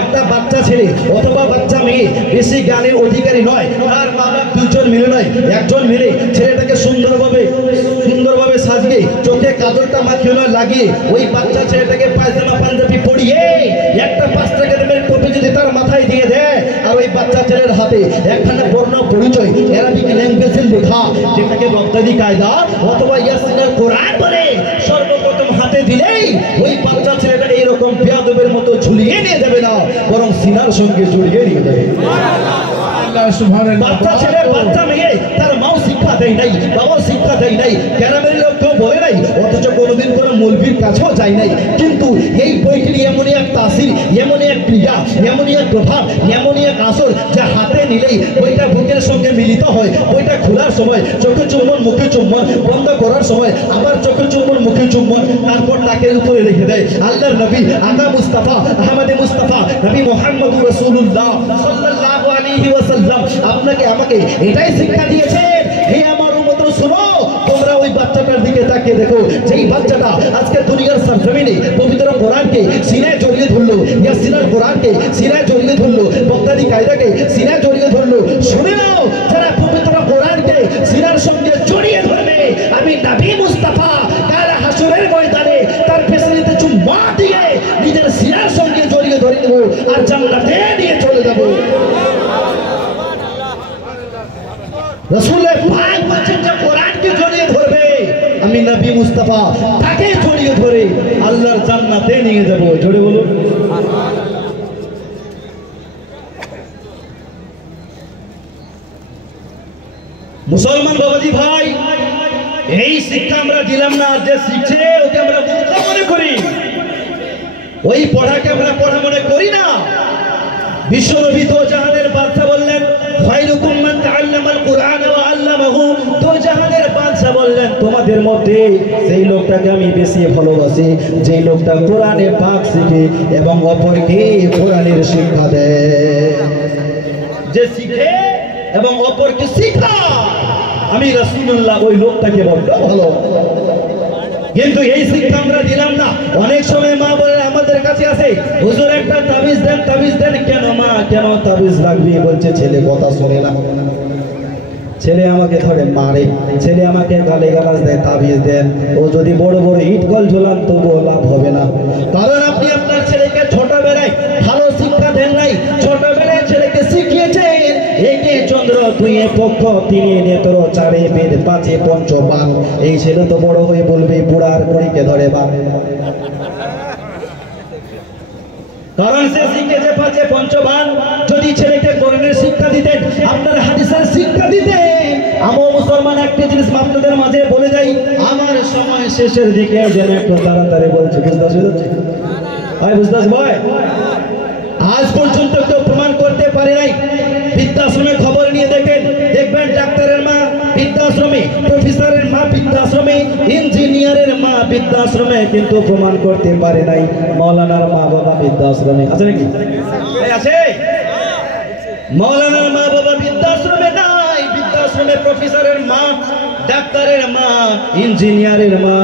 একটা বাচ্চা ছেলে অথবা বাচ্চা মেয়ে বেশি জ্ঞানের অধিকারী নয়, তার মা বাপ দুজন মিলে নয়, একজন মিলে ছেলেটাকে সুন্দরভাবে সাজিয়ে চোখে কাজলটা মাখিয়ে নয় লাগিয়ে ওই বাচ্চা ছেলেটাকে পায়জামা পাঞ্জাবি পরিয়ে একটা 5 টাকা দামের টুপি যদি তার মাথায় দিয়ে দেয় আর ওই বাচ্চা ছেলের হাতে একখানা বর্ণ পরিচয় অ্যারাবিক ল্যাঙ্গুয়েজে লেখা যেটাকে বাগদাদি কায়দা অথবা ইয়াসিনের কোরআন বলে সর্বপ্রথম হাতে দিলেই ওই বাচ্চা ছেলেটা এইরকম বেয়াদবের মতো ঝুলিয়ে নিয়ে যাবে না, বরং সিনার সঙ্গে জড়িয়ে নিয়ে যাবে। বাচ্চা ছেলে বাচ্চা মেয়ে তার মাও শিক্ষা দেয় নাই, বাবাও শিক্ষা দেয় নাই, গ্রামের লোক কেউ বলে নাই, অথচ কোনোদিন কোনো মৌলবীর কাছেও যায় নাই। কিন্তু এই বইটির এমনই এক তাসির, এমনই এক ক্রিয়া, এমনই এক প্রভাব, এমনই এক আসর যা হাতে নিলেই বইটা বুকের সঙ্গে মিলিত হয়। বইটা খোলার সময় চোখে চুম্বন, মুখে চুম্বন, বন্ধ করার সময় আবার চোখে চুম্বন, মুখে চুম্বন, তারপর নাকের উপরে রেখে দেয়। আল্লাহর নবী আকা মুস্তাফা আহমদে মুস্তাফা নবী মুহাম্মদুর রাসূলুল্লাহ সাল্লাল্লাহু আলাইহি ওয়াসাল্লাম আপনাকে আমাকে এটাই শিক্ষা দিয়েছে। হে আমার উম্মত শোনো, তোমরা ওই বাচ্চাটার দিকে তাকিয়ে দেখো, যেই বাচ্চাটা আজকে দুনিয়ার সরজমিনে পবিত্র কোরআনকে সিনায় জড়িয়ে ধরলো, ইয়াসিনের কোরআনকে সিনায় জড়িয়ে ধরলো, বাগদাদি কায়দাকে সিনায় জড়িয়ে ধরলো। শুনে নাও, যারা পবিত্র কোরআনকে সিনার সঙ্গে জড়িয়ে ধরবে, আমি নবী মুস্তাফা কাল হাসরের ময়দানে তার পেছনেতে চুম্মা দিয়ে নিজের সিনার সঙ্গে জড়িয়ে ধরে নেব আর জান্নাতে নিয়ে চলে যাব। রাসূলের পাক বলেন যে কোরআনকে জড়িয়ে ধরবে, আমি নবী মুস্তাফা তাকে জড়িয়ে ধরে আল্লাহর জান্নাতে নিয়ে যাব। জোরে বলুন মুসলমান বাবাজি ভাই, এই শিক্ষা আমরা দিলাম না, আর যে শিখছে ওকে আমরা মূর্খ মনে করি, ওই পড়াকে আমরা পড়া মনে করি না। বিশ্বনবী দো জাহানের বাদশা বললেন, খায়রুকুম মান তাআল্লামাল কুরআন ওয়া আল্লামাহু। দো জাহানের বাদশা বললেন, তোমাদের মধ্যে সেই লোকটাকে আমি বেশি ভালোবাসি যে লোকটা কোরআনে পাক শিখে এবং অপরকে কোরআনের শিক্ষা দেয়। যে শিখে এবং অপরকে শিখায়, আমি রাসূলুল্লাহ ওই লোকটাকে বড্ড ভালো। কিন্তু এই শিক্ষা আমরা দিলাম না। অনেক সময় মা বলে আমাদের কাছে আসে, হুজুর একটা তাবিজ দেন, তাবিজ দেন। কেন মা, কেন তাবিজ লাগবে? বলছে ছেলে কথা শুনে না, ছেলে আমাকে ধরে মারে, ছেলে আমাকে গালিগালাজ দেয়, তাবিজ দেন। ও যদি বড় বড় ইট কল ঝোলান তবুও লাভ হবে না, কারণ আপনি আপনার ছেলেকে ছোটবেলায় ভালো শিক্ষা দেন নাই। ছোটবেলায় ছেলেকে শিখিয়েছেন একে চন্দ্র, দুইয়ে পক্ষ, তিনে নেত্র, চারে বেদ, পাঁচে পঞ্চবান। এই ছেলে তো বড় হয়ে বলবে বুড়ার বুড়িকে ধরে বান, কারণ সে শিখেছে পাঁচে পঞ্চবান। যদি ছেলেকে কোরআনের শিক্ষা দিতেন, আপনার হাদিসের শিক্ষা দিতেন। আমার মুসলমান একটা জিনিস আপনাদের মাঝে বলে যাই, আমার সময় শেষের দিকে যেন একটু তাড়াতাড়ি বলছে, বুঝতে পারছি ভাই, বুঝতে ভাই, আজ পর্যন্ত কেউ প্রমাণ করতে পারে নাই। বৃদ্ধাশ্রমে খবর নিয়ে দেখবেন ডাক্তারের মা বৃদ্ধাশ্রমে, প্রফেসরের মা বৃদ্ধাশ্রমে, ইঞ্জিনিয়ারের মা বৃদ্ধাশ্রমে, কিন্তু প্রমাণ করতে পারে নাই মাওলানার মা বাবা বৃদ্ধাশ্রমে আছে নাকি? আছে। মাওলানার মা বাবা বৃদ্ধাশ্রমে নাই, বৃদ্ধাশ্রমে প্রফেসরের মা, ডাক্তারের মা, ইঞ্জিনিয়ারের মা।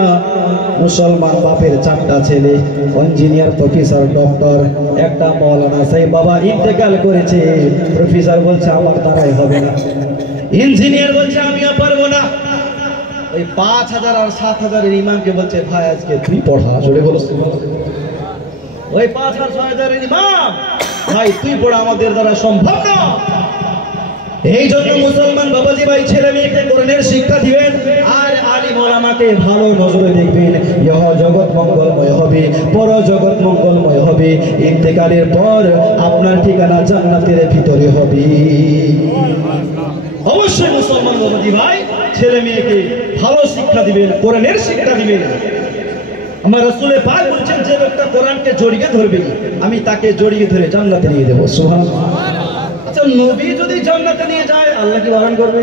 মুসলমান বাপের 4টা ছেলে, ইঞ্জিনিয়ার, প্রফেসর, ডক্টর, একটা মাওলানা। সেই বাবা ইন্তেকাল করেছে, প্রফেসর বলছে আমার দ্বারাই হবে না, ইঞ্জিনিয়ার বলছে আমিও পারবো না। ওই 5000 আর 7000 ইমামকে বলছে ভাই আজকে তুই পড়া। চলে বলো, ওই 5 আর 6000 ইমাম, ভাই তুই পড়া, আমাদের দ্বারা সম্ভব না। এই জন্য মুসলমান বাবাজি ভাই ছেলে মেয়েকে কোরআনের শিক্ষা দিবেন আর আলিম ওলামাকে ভালো নজরে দেখবেন। ইহ জগৎ মঙ্গলময় হবে, পর জগৎ মঙ্গলময় হবে। ইন্তেকালের পর আপনার ঠিকানা জান্নাতের ভিতরে হবে। অবশ্যই মুসলমান বাবাজি ভাই ছেলে মেয়েকে ভালো শিক্ষা দিবেন, কোরআনের শিক্ষা দিবেন। আমার রাসূলে পাক বলেছেন, যে লোকটা কোরআনকে জড়িয়ে ধরবে আমি তাকে জড়িয়ে ধরে জান্নাতে নিয়ে দেব। সুবহানাল্লাহ। আচ্ছা, নবী যদি জান্নাতে নিয়ে যায় আল্লাহ কি বারণ করবে?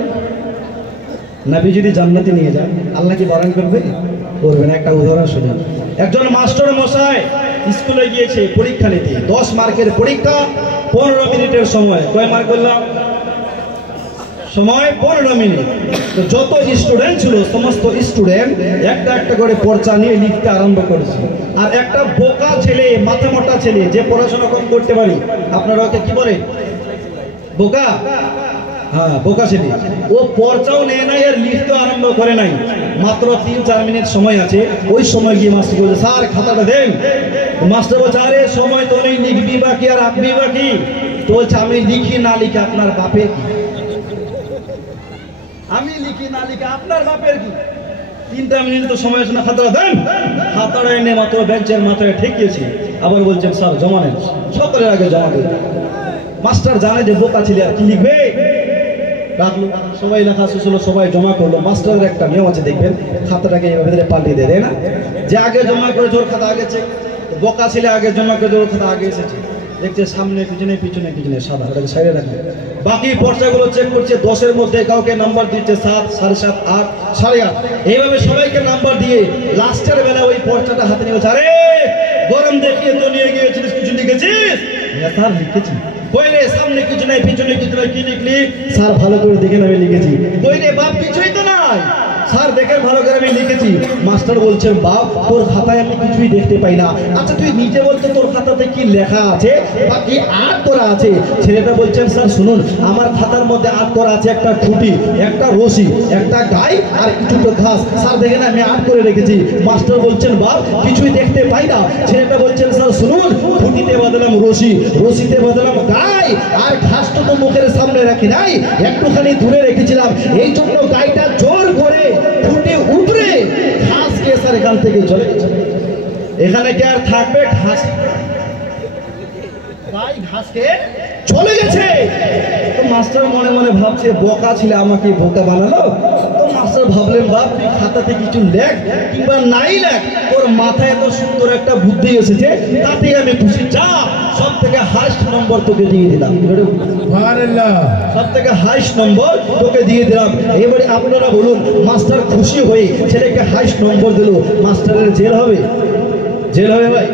নবী যদি জান্নাতে নিয়ে যায় আল্লাহ কি বারণ করবে? করবে না। একটা উদাহরণ শুনুন। একজন মাস্টার মশাই স্কুলে গিয়েছে পরীক্ষা নিতে। 10 মার্কের পরীক্ষা, 15 মিনিটের সময়। কয় মার্ক বললাম? সময় 15 মিনিট। তো যত স্টুডেন্ট ছিল সমস্ত স্টুডেন্ট একটা একটা করে পর্চা নিয়ে লিখতে আরম্ভ করেছে। আর একটা বোকা ছেলে, মাথা মোটা ছেলে, যে পড়াশোনা কম করতে পারি, আপনারা ওকে কি বলে? বোকা। হ্যাঁ, বোকা ছেলে। ও পর্চাও নেয় নাই আর লিখতে আরম্ভ করে নাই। মাত্র 3-4 মিনিট সময় আছে। ওই সময় গিয়ে মাস্টার বলছে, স্যার খাতাটা দেন। মাস্টার বলছে, আরে সময় তো নেই, লিখবি বা কি আর আঁকবি বা কি? তো বলছে, আমি লিখি না লিখে আপনার বাপের কি? আমি লিখি না লিখে আপনার বাপের কি? 3টা মিনিট তো সময় আছে না, খাতাটা দেন। খাতাটা এনে মাত্র বেঞ্চের মাথায় ঠেকিয়েছি। আবার বলছেন, স্যার জমা নেন। সকলের আগে জমা দেন। মাস্টার জানে যে বোকা ছেলে আর কি লিখবে, রাখলো। সবাই লেখা শেষ হলো, সবাই জমা করলো। মাস্টারের একটা নিয়ম আছে, দেখবেন খাতাটাকে এভাবে পাল্টে দেয়, তাই না? যে আগে জমা করেছে ওর খাতা আগে চেক, বোকা ছেলে আগে জমা করেছে ওর খাতা আগে এসেছে। দেখছে সামনে পিছনে পিছনে পিছনে সাদা, ওটাকে সাইডে রাখে। বাকি পর্চাগুলো চেক করছে, 10-এর মধ্যে কাউকে নাম্বার দিচ্ছে 7, 7.5, 8, 8.5। এইভাবে সবাইকে নাম্বার দিয়ে লাস্টের বেলা ওই পর্চাটা হাতে নিয়ে বলছে, আরে গরম দেখিয়ে তো নিয়ে গিয়েছিলিস, কিছু লিখেছিস? স্যার লিখেছি। কইলে সামনে কিছু নাই, পিছনে কিছু নাই, কি লিখলি? স্যার ভালো করে দেখেন আমি লিখেছি। কইলে বাপ কিছুই তো নাই। স্যার দেখেন ভালো করে আমি লিখেছি। মাস্টার বলছেন, বাপ তোর খাতায় আমি কিছুই দেখতে পাই না। আচ্ছা তুই নিজে বলতো তোর খাতাতে কি লেখা আছে বা কি আর্ট করা আছে? ছেলেটা বলছেন, স্যার শুনুন, আমার খাতার মধ্যে আর্ট করা আছে একটা খুঁটি, একটা রশি, একটা গাই আর কিছুটা ঘাস। স্যার দেখেন আমি আর্ট করে রেখেছি। মাস্টার বলছেন, বাপ কিছুই দেখতে পাই না। ছেলেটা বলছেন, স্যার শুনুন, খুঁটিতে বাঁধলাম রশি, রশিতে বাঁধলাম গাই, আর ঘাসটা তো মুখের সামনে রাখি নাই, একটুখানি দূরে রেখেছিলাম। এই জন্য গাইটা জোর করে ফুটে উপরে ঘাস কে স্যার এখান থেকে চলে গেছে। এখানে কি আর থাকবে ঘাস? গাই ঘাসকে চলে গেছে। তো মাস্টার মনে মনে ভাবছে, বোকা ছেলে আমাকে বোকা বানালো। তো মাস্টার ভাবলেন, বাপ তুই খাতাতে কিছু লেখ কিংবা নাই লেখ, তোর মাথায় এত সুন্দর একটা বুদ্ধি এসেছে, তাতেই আমি খুশি। যা, সব থেকে হাইস্ট নম্বর তোকে দিয়ে দিলাম। সব থেকে হাইস্ট নম্বর তোকে দিয়ে দিলাম। এবারে আপনারা বলুন, মাস্টার খুশি হয়ে ছেলেকে হাইস্ট নম্বর দিল, মাস্টারের জেল হবে? জেল হবে ভাই?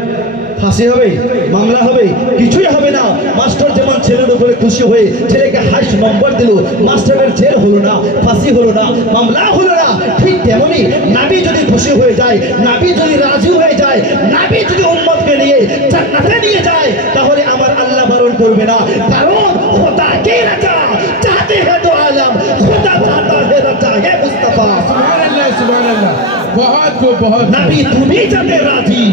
ফাঁসি হবে? মামলা হবে? কিছুই হবে না। মাস্টার যেমন ছেলের উপরে খুশি হয়ে ছেলেকে হাইস্ট নম্বর দিল, মাস্টারের জেল হলো না, ফাঁসি হলো না, মামলা হলো না। ঠিক তেমনি নাবি যদি খুশি হয়ে যায়, নাবি যদি রাজি হয়ে যায়, নাবি যদি উম্মতকে নিয়ে জান্নাতে নিয়ে যায়, তাহলে আমার আল্লাহ বারণ করবে না। কারণ খোদা কে রাজা চাহতে হ্যায় তো আলম, খোদা চাহতা হ্যায় রাজা হে মুস্তাফা। সুবহানাল্লাহ, সুবহানাল্লাহ। বহুত খুব, বহুত। নবী তুমি যাতে রাজি,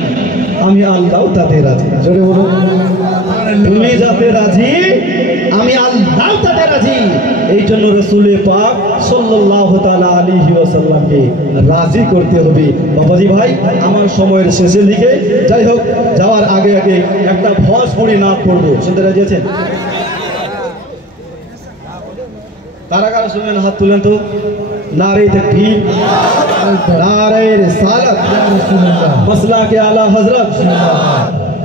আমি আল্লাহ তাতে রাজি। জোরে বলুন, তুমি যাতে রাজি, আমি আল্লাহ তাতে রাজি। এই জন্য রাসূল পাক সাল্লাল্লাহু তাআলা আলাইহি ওয়াসাল্লামকে রাজি করতে হবে। বাবাজি ভাই, আমার সময়ের শেষের দিকে, যাই হোক, যাওয়ার আগে আগে একটা ভোজপুরি নাচ পড়বো। শুনতে রাজি আছেন? কারা কারা শুনবেন হাত তুলেন তো। नारे तकबीर, नारे रिसालत, मसला के आला हजरत,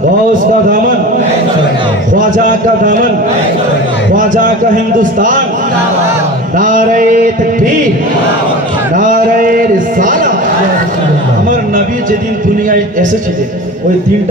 गौस का दामन, ख्वाजा का दामन, ख्वाजा का हिंदुस्तान। नारे तकबीर, नारे रिसालत। আমার নবী যেদিন দুনিয়ায় এসেছিলেন ওই দিনটা